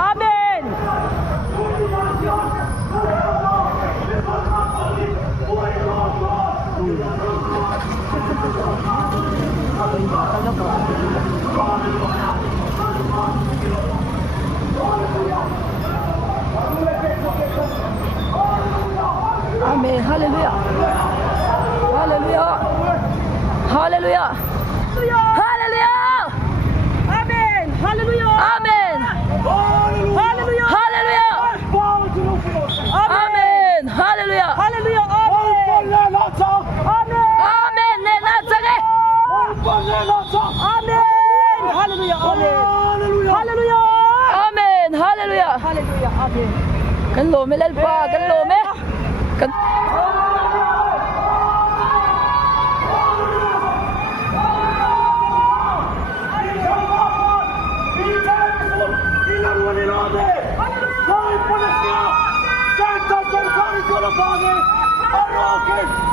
Amen. Amen. Hallelujah. Hallelujah. Hallelujah. Hallelujah. Amen. Hallelujah. Amen. Hallelujah. Hallelujah. Amen. Hallelujah. Hallelujah. Amen. Amen. Nenazare. Amen. Hallelujah. Amen. Hallelujah. Amen. Hallelujah. Hallelujah. Amen. Kan lome lalpa, kan lome. Kan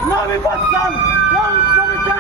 Nami Batsan, Nami Sanite,